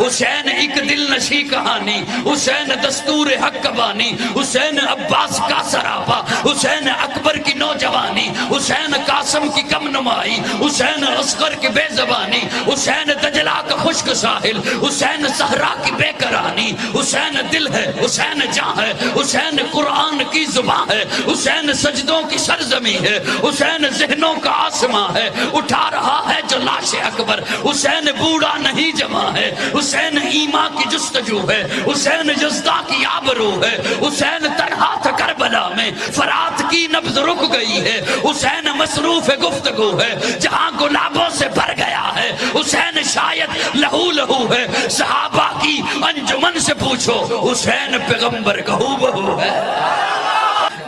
حسین ایک دل نشی کہانی، حسین دستور حق بانی، حسین عباس کا سراپا، حسین اکبر کی نوجوانی، حسین قاسم کی کم نمائی، حسین اصغر کی بے زبانی، حسین دجلہ کا خشک ساحل، حسین صحرا کی بے قرانی، حسین دل ہے، حسین جاں ہے، حسین قرآن کی زبان ہے، حسین سجدوں کی سرزمین ہے، حسین ذہنوں کا آسماں ہے، اٹھا رہا ہے جو لاش اکبر، حسین بوڑھا نہیں جوان ہے، حسین ایمان کی جستجو ہے، حسین جزدہ کی آبرو ہے، حسین تنہا تھا کربلا میں، فرات کی نبض رک گئی ہے، حسین مصروف گفتگو ہے، جہاں گلابوں سے بھر گیا ہے، حسین شاید لہو لہو ہے، صحابہ کی انجمن سے پوچھو حسین پیغمبر کا ہو بہو ہے۔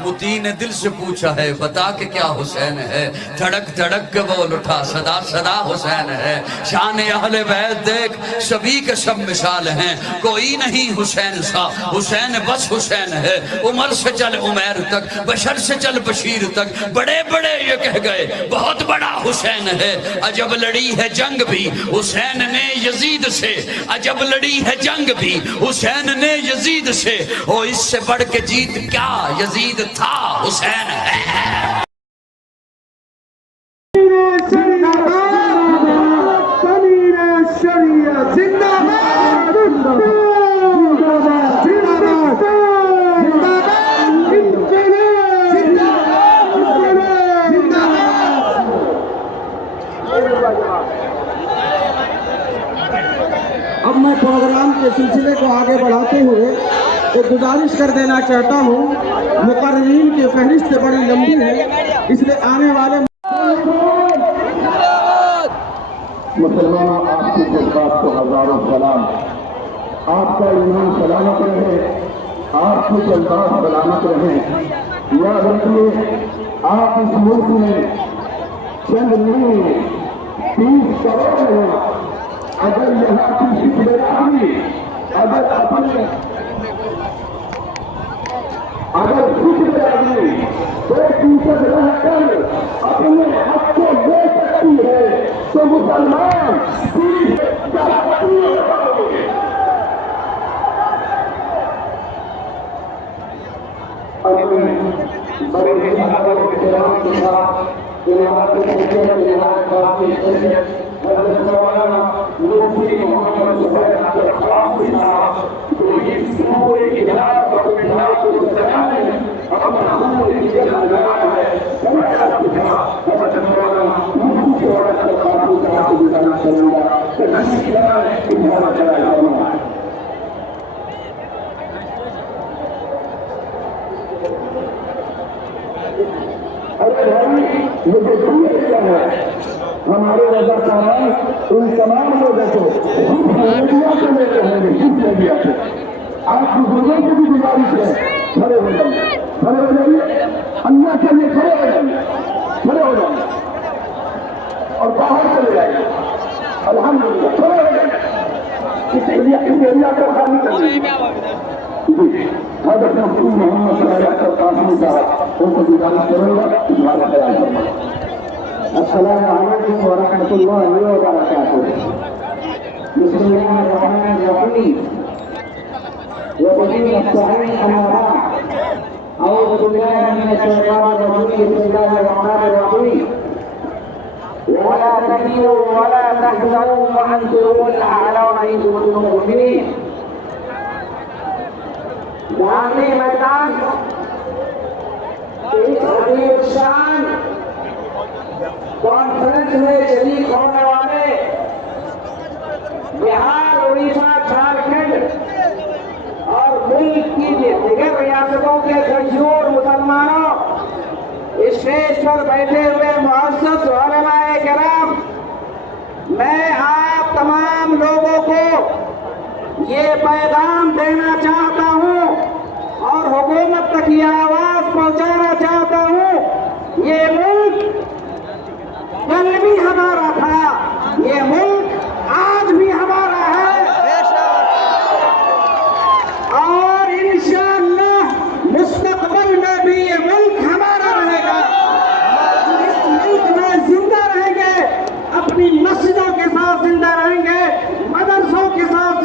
متی نے دل سے پوچھا ہے بتا کہ کیا حسین ہے، دھڑک دھڑک کے بول اٹھا صدا صدا حسین ہے۔ شان اہل بیت دیکھ سبھی کے سب مثال ہیں، کوئی نہیں حسین سا، حسین بس حسین ہے۔ عمر سے چل عمیر تک، بشر سے چل بشیر تک، بڑے بڑے یہ کہہ گئے بہت بڑا حسین ہے۔ عجب لڑی ہے جنگ بھی حسین نے یزید سے، عجب لڑی ہے جنگ بھی حسین نے یزید سے، او اس سے بڑھ کے جیت کیا یزید تھا حسین ہے۔ اب میں پروگرام کے سلسلے کو آگے بڑھاتے ہوئے ایک گزارش کر دینا چاہتا ہوں، مقررین کی فہرست بڑی لمبی ہے، اس لیے آنے والے مسلمانوں آپ کی جذبات کو ہزاروں سلام، آپ کا ایمان سلامت رہے، آپ کی جذبات سلامت رہے۔ یاد رکھیے آپ اس ملک میں چند نہیں 30 کروڑ ہیں، اگر یہاں کی برادری اگر اپنے برادری 2% رہ کر اپنے حق کو دے سکتی ہے تو مسلمان بڑے احترام کے ساتھ حضرت مولانا مفتی محمد زبیر احمد صاحب جو اس پورے اجلاس اور ملاد کو سجانے ہیں، اپنا پورے اجلاس لگایا ہے، حضرت مولانا مفتی محمد صاحب کو بتانا چاہوں گا کہ نشید ہے اجازت چلایا جانا ہے۔ ارے بھائی مجھے دور کیا ہے ہمارے رضا صاحب ان تمام لوگوں کو میڈیا سے لے رہے ہیں، جس میڈیا سے آپ بزرگوں کی بھی گزارش ہے کھڑے ہو جائیے، کھڑے ہو جائیے، اللہ کے لیے کھڑے ہو جائیے، کھڑے ہو جائیے اور باہر چلے جائیے، الحمدللہ کھڑے ہو جائیے، اس ایریا کو خالی کر دیجیے۔ جی حضرت مفتی محمد صاحب ان کو گزارش کروں گا دوبارہ خیال کرنا۔ السلام علیکم ورحمۃ اللہ وبرکاتہ۔ بسم اللہ الرحمن الرحیم وبه نستعين أما بعد أعوذ بالله من الشيطان الرجيم بسم الله الرحمن الرحيم ولا تهنوا ولا تحزنوا وأنتم الأعلون إن كنتم مؤمنين۔ جامع میدان اس عظیم شان کانفرنس میں شریک ہونے والے بہار، اڑیسہ، جھارکھنڈ اور ملک کی دیگر ریاستوں کے کشور مسلمانوں، اسٹیج پر بیٹھے ہوئے معزز علماء کرام، میں آپ تمام لوگوں کو یہ پیغام دینا چاہتا ہوں اور حکومت تک یہ آواز پہنچانا چاہتا ہوں، یہ ملک کل بھی ہمارا تھا، یہ ملک آج بھی ہمارا ہے اور انشاءاللہ مستقبل میں بھی یہ ملک ہمارا رہے گا۔ اس ملک میں زندہ رہیں گے، اپنی مسجدوں کے ساتھ زندہ رہیں گے، مدرسوں کے ساتھ